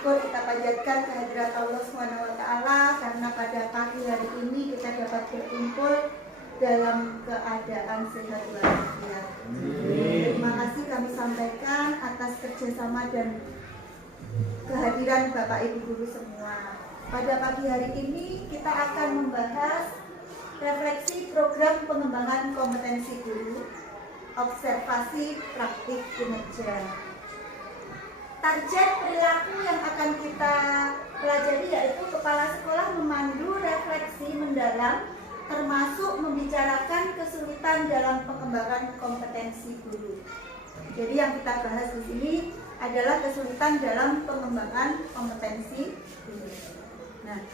syukur kita panjatkan kehadirat Allah SWT karena pada pagi hari ini kita dapat berkumpul dalam keadaan sehat walafiat. Terima kasih kami sampaikan atas kerjasama dan kehadiran Bapak Ibu Guru semua. Pada pagi hari ini kita akan membahas refleksi program pengembangan kompetensi guru, observasi praktik kinerja. Target perilaku yang akan kita pelajari yaitu kepala sekolah memandu refleksi mendalam termasuk membicarakan kesulitan dalam pengembangan kompetensi guru. Jadi yang kita bahas di sini adalah kesulitan dalam pengembangan kompetensi guru. Nah,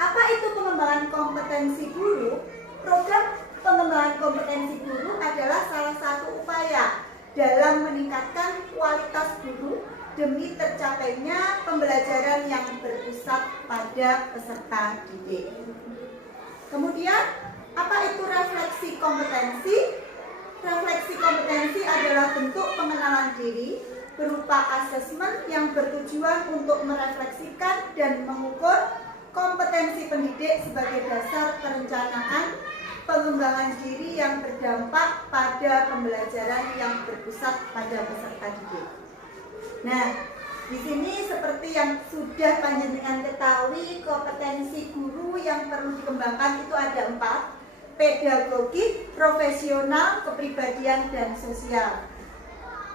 apa itu pengembangan kompetensi guru? Program pengembangan kompetensi guru adalah salah satu upaya dalam meningkatkan kualitas guru demi tercapainya pembelajaran yang berpusat pada peserta didik. Kemudian, apa itu refleksi kompetensi? Refleksi kompetensi adalah bentuk pengenalan diri berupa asesmen yang bertujuan untuk merefleksikan dan mengukur kompetensi pendidik sebagai dasar perencanaan pengembangan diri yang berdampak pada pembelajaran yang berpusat pada peserta didik. Nah, di sini seperti yang sudah panjenengan ketahui, kompetensi guru yang perlu dikembangkan itu ada 4: pedagogik, profesional, kepribadian, dan sosial.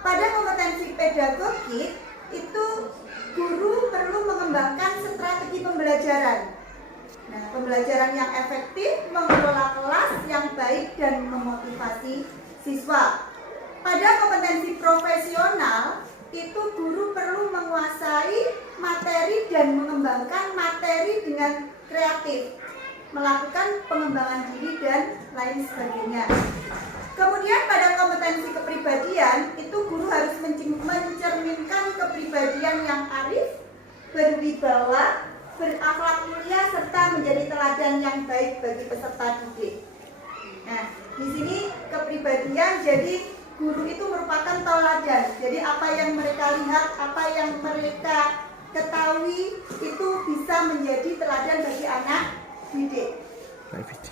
Pada kompetensi pedagogik itu guru perlu mengembangkan strategi pembelajaran. Nah, pembelajaran yang efektif, mengelola kelas yang baik, dan memotivasi siswa. Pada kompetensi profesional itu guru perlu menguasai materi dan mengembangkan materi dengan kreatif, melakukan pengembangan diri dan lain sebagainya. Kemudian pada kompetensi kepribadian itu guru harus mencerminkan kepribadian yang arif, berwibawa, berakhlak mulia, serta menjadi teladan yang baik bagi peserta didik. Nah, di sini kepribadian, jadi guru itu merupakan teladan. Jadi apa yang mereka lihat, apa yang mereka ketahui itu bisa menjadi teladan bagi anak didik.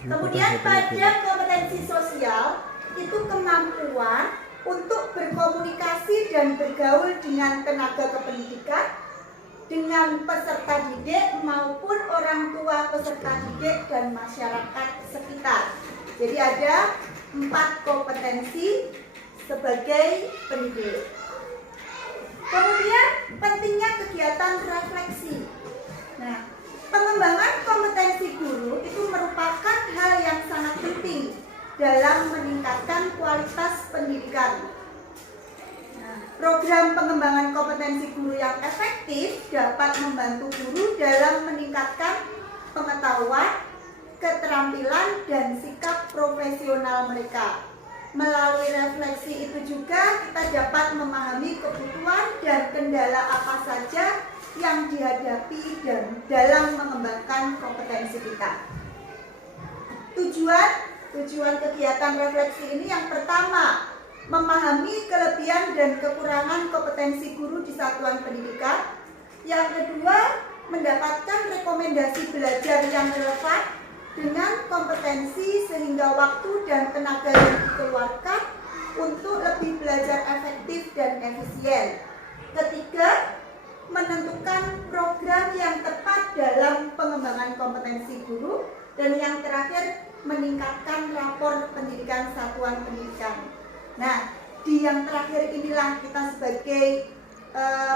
Kemudian pada kompetensi sosial itu kemampuan untuk berkomunikasi dan bergaul dengan tenaga kependidikan, dengan peserta didik maupun orang tua peserta didik dan masyarakat sekitar. Jadi ada 4 kompetensi sebagai pendidik. Kemudian pentingnya kegiatan refleksi. Nah, pengembangan kompetensi guru itu merupakan hal yang sangat penting dalam meningkatkan kualitas pendidikan. Program pengembangan kompetensi guru yang efektif dapat membantu guru dalam meningkatkan pengetahuan, keterampilan, dan sikap profesional mereka. Melalui refleksi itu juga kita dapat memahami kebutuhan dan kendala apa saja yang dihadapi dan dalam mengembangkan kompetensi kita. Tujuan kegiatan refleksi ini yang pertama, memahami kelebihan dan kekurangan kompetensi guru di satuan pendidikan. Yang kedua, mendapatkan rekomendasi belajar yang relevan dengan kompetensi sehingga waktu dan tenaga yang dikeluarkan untuk lebih belajar efektif dan efisien. Ketiga, menentukan program yang tepat dalam pengembangan kompetensi guru. Dan yang terakhir, meningkatkan rapor pendidikan satuan pendidikan. Nah, di yang terakhir inilah kita sebagai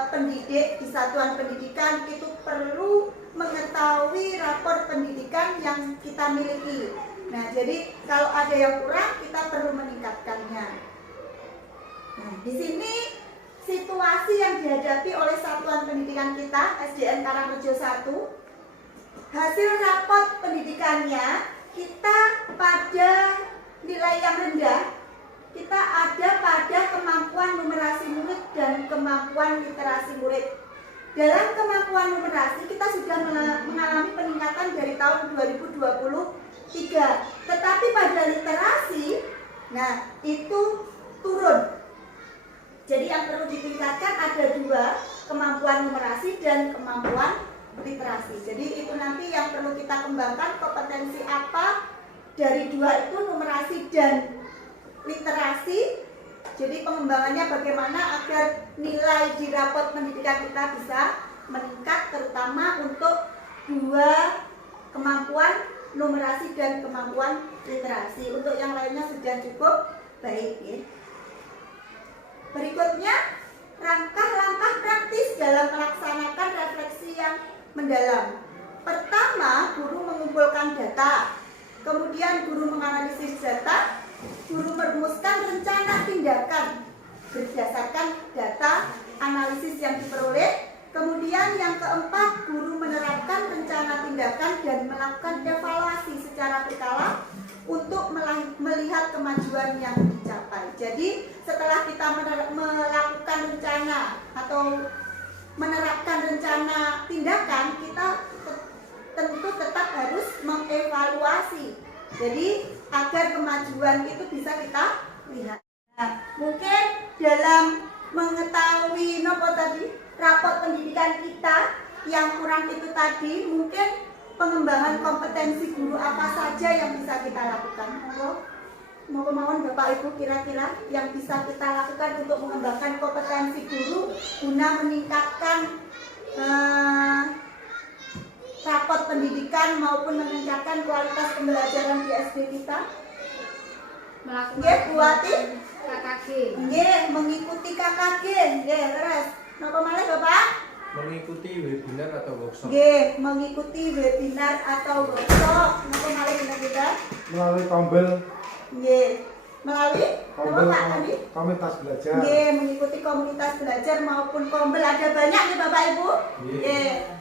pendidik di satuan pendidikan itu perlu mengetahui rapor pendidikan yang kita miliki. Nah, jadi kalau ada yang kurang kita perlu meningkatkannya. Nah, di sini situasi yang dihadapi oleh satuan pendidikan kita SDN Karangrejo 1, hasil rapor pendidikannya kita pada nilai yang rendah. Kita ada pada kemampuan numerasi murid dan kemampuan literasi murid. Dalam kemampuan numerasi kita sudah mengalami peningkatan dari tahun 2023. Tetapi pada literasi, nah itu turun. Jadi yang perlu ditingkatkan ada 2, kemampuan kemampuan numerasi dan kemampuan literasi. Jadi itu nanti yang perlu kita kembangkan, kompetensi apa dari dua itu, numerasi dan literasi. Jadi pengembangannya bagaimana agar nilai di rapot pendidikan kita bisa meningkat, terutama untuk dua kemampuan numerasi dan kemampuan literasi. Untuk yang lainnya sudah cukup baik ya. Berikutnya, langkah-langkah praktis dalam melaksanakan refleksi yang mendalam. Pertama, guru mengumpulkan data, kemudian guru menganalisis data, guru merumuskan rencana tindakan berdasarkan data analisis yang diperoleh, kemudian yang keempat, guru menerapkan rencana tindakan dan melakukan evaluasi secara berkala untuk melihat kemajuan yang dicapai. Jadi setelah kita melakukan rencana atau menerapkan rencana tindakan, kita tentu tetap harus mengevaluasi. Jadi agar kemajuan itu bisa kita lihat. Nah, mungkin dalam mengetahui rapot pendidikan kita yang kurang itu tadi, mungkin pengembangan kompetensi guru apa saja yang bisa kita lakukan. Mau kemauan Bapak Ibu kira-kira yang bisa kita lakukan untuk mengembangkan kompetensi guru guna meningkatkan rapot pendidikan maupun meningkatkan kualitas pembelajaran di SD kita? Melakukan KKG. Mengikuti KKG. Terus. Napa malih Bapak? Mengikuti webinar atau workshop. Mengikuti webinar atau workshop. Napa malih kita? Melalui tombel. Melalui komunitas belajar. Mengikuti komunitas belajar maupun kombel, ada banyak nih Bapak Ibu.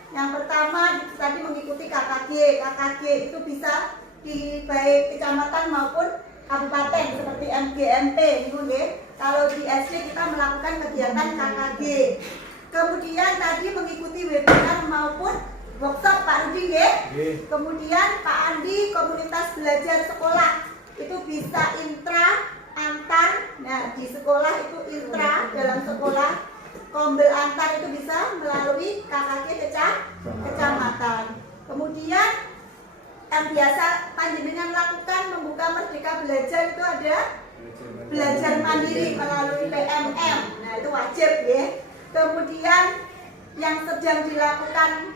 Yang pertama tadi mengikuti KKG. KKG itu bisa di baik kecamatan maupun kabupaten seperti MGMP gitu nggih. Kalau di SD kita melakukan kegiatan KKG. Kemudian tadi mengikuti webinar maupun workshop Pak Rudi nggih. Kemudian Pak Andi komunitas belajar sekolah. Itu bisa intra, antar. Nah, di sekolah itu intra dalam sekolah. Kombel antar itu bisa melalui KKG kecamatan. Kemudian yang biasa panjenengan lakukan membuka Merdeka Belajar itu ada belajar mandiri melalui PMM. Nah, itu wajib ya. Kemudian yang sedang dilakukan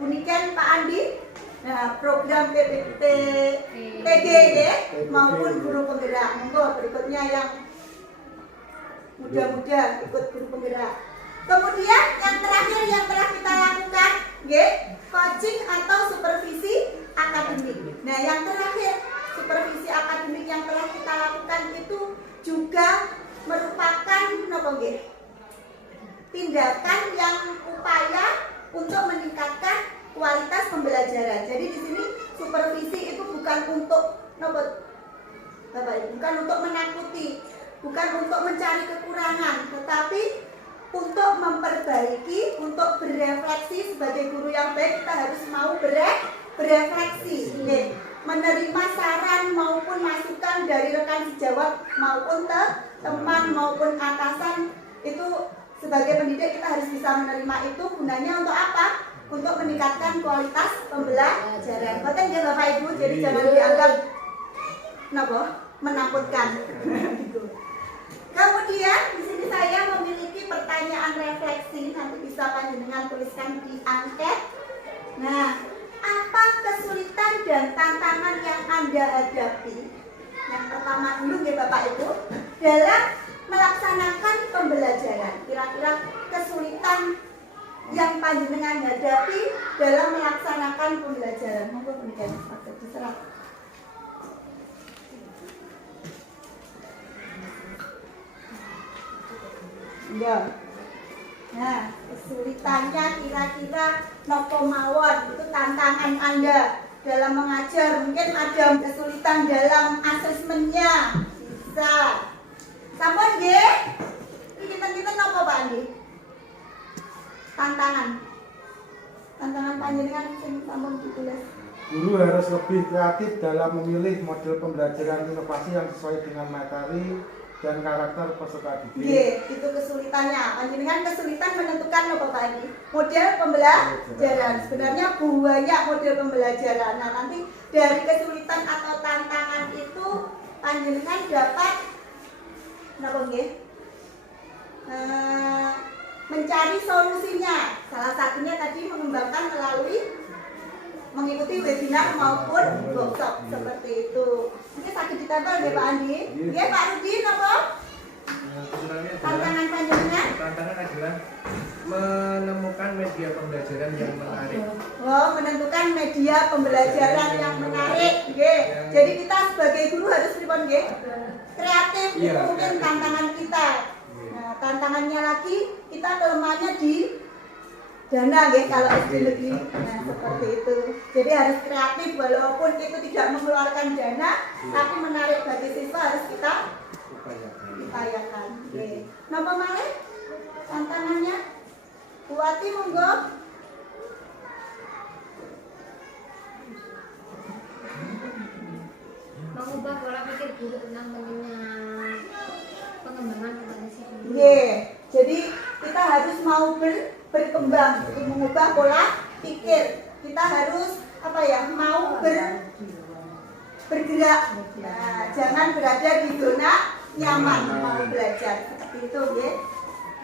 Uniken Pak Andi, nah, program PG ya, maupun guru penggerak. Monggo berikutnya yang muda-muda ikut guru penggerak. Kemudian yang terakhir yang telah kita lakukan, coaching atau supervisi akademik. Nah, yang terakhir supervisi akademik yang telah kita lakukan itu juga merupakan tindakan yang upaya untuk meningkatkan kualitas pembelajaran. Jadi di sini supervisi itu bukan untuk bukan untuk menakuti, bukan untuk mencari kekurangan, tetapi untuk memperbaiki, untuk berefleksi. Sebagai guru yang baik kita harus mau berefleksi, menerima saran maupun masukan dari rekan sejawat maupun teman maupun atasan. Itu sebagai pendidik kita harus bisa menerima itu. Gunanya untuk apa? Untuk meningkatkan kualitas pembelajaran. Betul ya Bapak Ibu, jadi jangan dianggap menakutkan. Kemudian di sini saya memiliki pertanyaan refleksi, nanti bisa panjenengan tuliskan di angket. Nah, apa kesulitan dan tantangan yang Anda hadapi? Yang pertama dulu ya Bapak Ibu, dalam melaksanakan pembelajaran. Kira-kira kesulitan yang panjenengan hadapi dalam melaksanakan pembelajaran. Monggo pendidikan terserah. Nah, kesulitannya kira-kira nopo mawon, itu tantangan Anda dalam mengajar. Mungkin ada kesulitan dalam asesmennya, bisa. Sampun nggih? Kita nopo Pak Andi? Tantangan panjenengan sing sampun ditulis. Guru harus lebih kreatif dalam memilih model pembelajaran inovasi yang sesuai dengan materi dan karakter peserta didik. Nggih, itu kesulitannya. Panjenengan kesulitan menentukan loh Bapak ini. Model pembelajaran. Sebenarnya banyak model pembelajaran. Nah, nanti dari kesulitan atau tantangan itu panjenengan dapat napa nggih? Mencari solusinya. Salah satunya tadi mengembangkan melalui mengikuti webinar maupun workshop seperti itu. Ini sakit ditempel nggih Pak Andi? Nggih Pak Rudi napa? Tantangan panjenengan? Tantangan adalah menemukan media pembelajaran yang menarik. Oh, menentukan media pembelajaran yang menarik. Nggih. Jadi kita sebagai guru harus pripun nggih? Kreatif itu Iya, mungkin kreatif. tantangan kita. Nah, tantangannya lagi kita kelemahannya di dana nggih kalau SD negeri. Nah, seperti itu. Jadi harus kreatif walaupun itu tidak mengeluarkan dana, tapi menarik bagi siswa harus kita upayakan. Nggih. Napa malih tantangannya? Bu Ati monggo. Mengubah pola pikir guru tentang pentingnya pengembangan kompetensi guru. Nggih. Jadi kita harus mau berkembang untuk mengubah pola pikir. Kita harus apa ya? Mau bergerak. Nah, jangan berada di zona nyaman mau belajar. Seperti itu, nggih.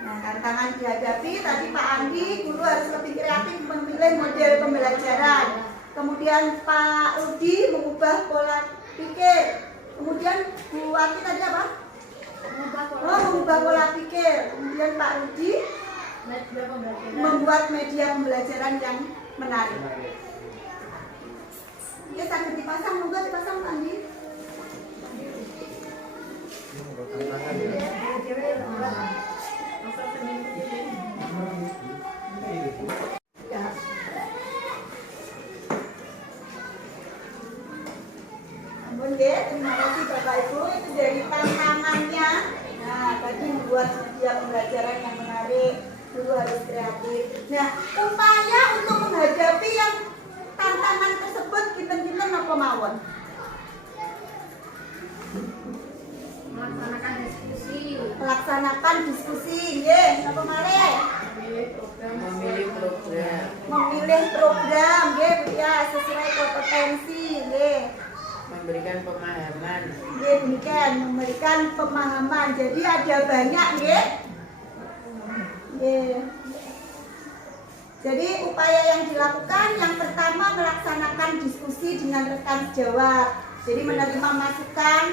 Nah, tantangan dihadapi tadi Pak Andi, guru harus lebih kreatif memilih model pembelajaran. Kemudian Pak Rudi mengubah pola pikir. Kemudian Bu Wati tadi apa? Mengubah pola pikir. Kemudian Pak Rudi Media pembelajaran. membuat media pembelajaran yang menarik. Ini sambil dipasang, monggo dipasang Pak Andi. Tantangan ya. Ya. Ampun deh, terima kasih Bapak Ibu. Itu dari tantangannya. Nah, tadi membuat media pembelajaran yang menarik, guru harus kreatif. Nah, upaya untuk menghadapi yang tantangan tersebut kinten-kinten apa mawon? Melaksanakan diskusi. Melaksanakan diskusi, nggih, napa malih? Memilih program. Memilih program, nggih, ya sesuai kompetensi, nggih. Memberikan pemahaman. Nggih, demikian memberikan pemahaman. Jadi ada banyak, nggih. Nggih. Jadi upaya yang dilakukan yang pertama melaksanakan diskusi dengan rekan sejawat. Jadi menerima masukan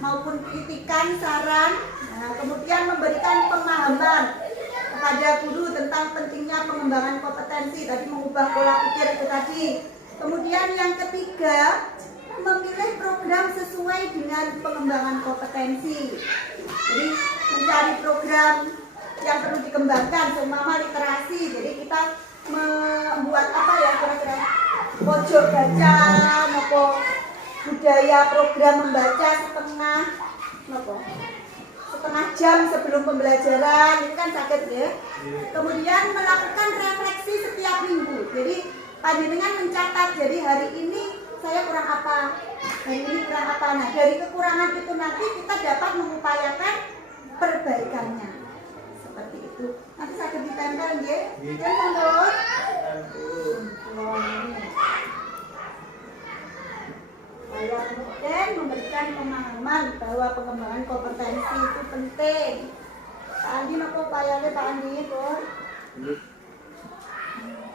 maupun kritikan, saran. Nah, kemudian memberikan pemahaman kepada guru tentang pentingnya pengembangan kompetensi. Tadi mengubah pola pikir itu tadi. Kemudian yang ketiga, memilih program sesuai dengan pengembangan kompetensi. Jadi mencari program yang perlu dikembangkan, seumpama literasi. Jadi kita membuat apa ya kira-kira pojok baca, nopo budaya program membaca setengah jam sebelum pembelajaran, itu kan sakit ya. Kemudian melakukan refleksi setiap minggu. Jadi panjenengan mencatat, jadi hari ini saya kurang apa, hari ini kurang apa. Nah, dari kekurangan itu nanti kita dapat mengupayakan perbaikannya. Seperti itu. Nanti sakit ditempel nggih. Dan monggo. Dan memberikan pemahaman bahwa pengembangan kompetensi itu penting. Pak Andi apa upayanya Pak Andi, Pun?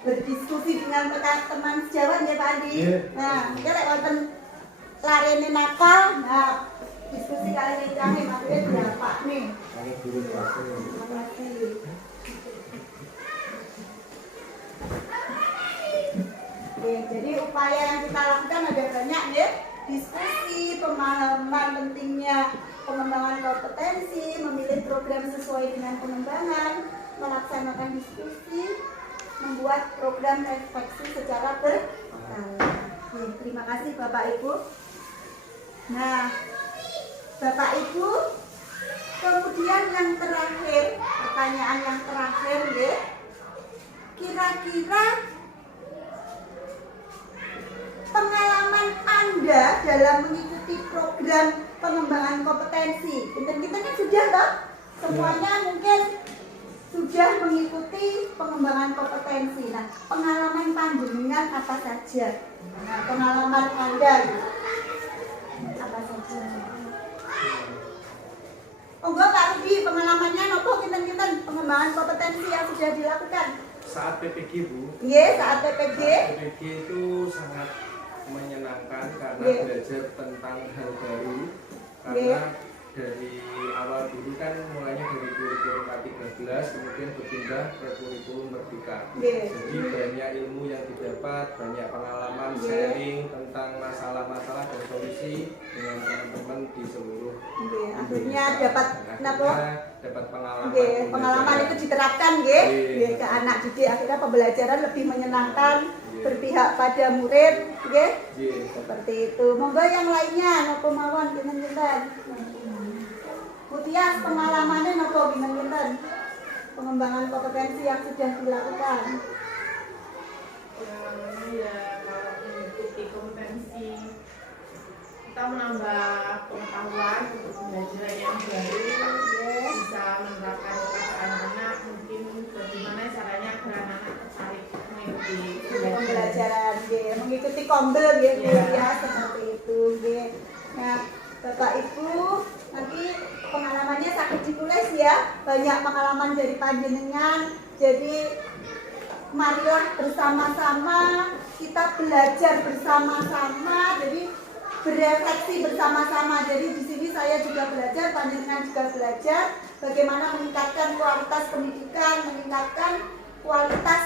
Berdiskusi dengan teman sejawat ya Pak Andi. Nah, kita lek wonten larene nakal, nah diskusi kalian ini kami maksudnya berapa nih? Terima kasih. Oke, jadi upaya yang kita lakukan ada banyak ya. Diskusi, pemahaman pentingnya pengembangan kompetensi, memilih program sesuai dengan pengembangan, melaksanakan diskusi, membuat program refleksi secara berkala. Terima kasih Bapak Ibu. Nah, Bapak Ibu, kemudian yang terakhir, pertanyaan yang terakhir ya, kira-kira pengalaman Anda dalam mengikuti mengikuti program pengembangan kompetensi. Kita kan sudah toh? Semuanya mungkin sudah mengikuti pengembangan kompetensi. Nah, pengalaman panjenengan apa saja? Nah, pengalaman Anda gitu. Apa saja? Oh enggak Pak Rudi, pengalamannya nopo kinten-kinten pengembangan kompetensi yang sudah dilakukan? Saat PPG Bu, Iya, saat PPG. PPG itu sangat menyenangkan karena Iya. belajar tentang hal baru. Iya. Karena dari awal dulu kan mulainya dari kurikulum K13 kemudian berpindah ke kurikulum Merdeka. Iya. Jadi banyak ilmu yang didapat, banyak pengalaman Iya. sharing tentang masalah-masalah dan solusi dengan teman-teman di seluruh Oke, akhirnya dapat napa? Akhirnya dapat pengalaman. Oke, pengalaman itu diterapkan nggih Iya. nggih ke anak didik, akhirnya pembelajaran lebih menyenangkan, Iya. berpihak pada murid, nggih. Iya. Seperti itu. Monggo yang lainnya napa mawon kinten-kinten. Kemudian pengalamannya napa kinten-kinten? Pengembangan kompetensi yang sudah dilakukan. Ya kalau mengikuti kompetensi kita menambah pengetahuan untuk pembelajaran yang baru, Nggih. bisa menerapkan kepada anak-anak, mungkin bagaimana caranya agar anak-anak tertarik mengikuti Pembelajaran nggih, mengikuti kombel nggih Bu, Iya. ya seperti itu nggih. Nah, Bapak Ibu nanti pengalamannya sakit ditulis ya, banyak pengalaman dari panjenengan. Jadi marilah bersama-sama kita belajar bersama-sama, jadi berefleksi bersama-sama. Jadi di sini saya juga belajar, panjenengan juga belajar bagaimana meningkatkan kualitas pendidikan, meningkatkan kualitas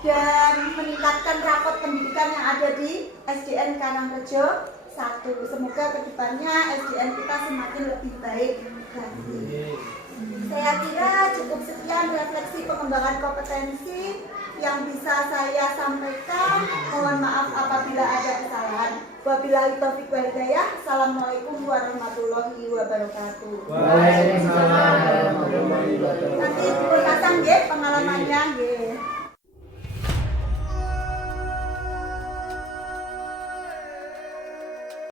dan meningkatkan rapot pendidikan yang ada di SDN Karangrejo 1. Semoga kedepannya SDN kita semakin lebih baik lagi. Saya kira cukup sekian refleksi pengembangan kompetensi yang bisa saya sampaikan. Mohon maaf apabila ada kesalahan. Wabillahi taufiq wal hidayah. Assalamualaikum warahmatullahi wabarakatuh. Waalaikumsalam warahmatullahi wabarakatuh. Nanti dipun pasang nggih pengalamannya nggih.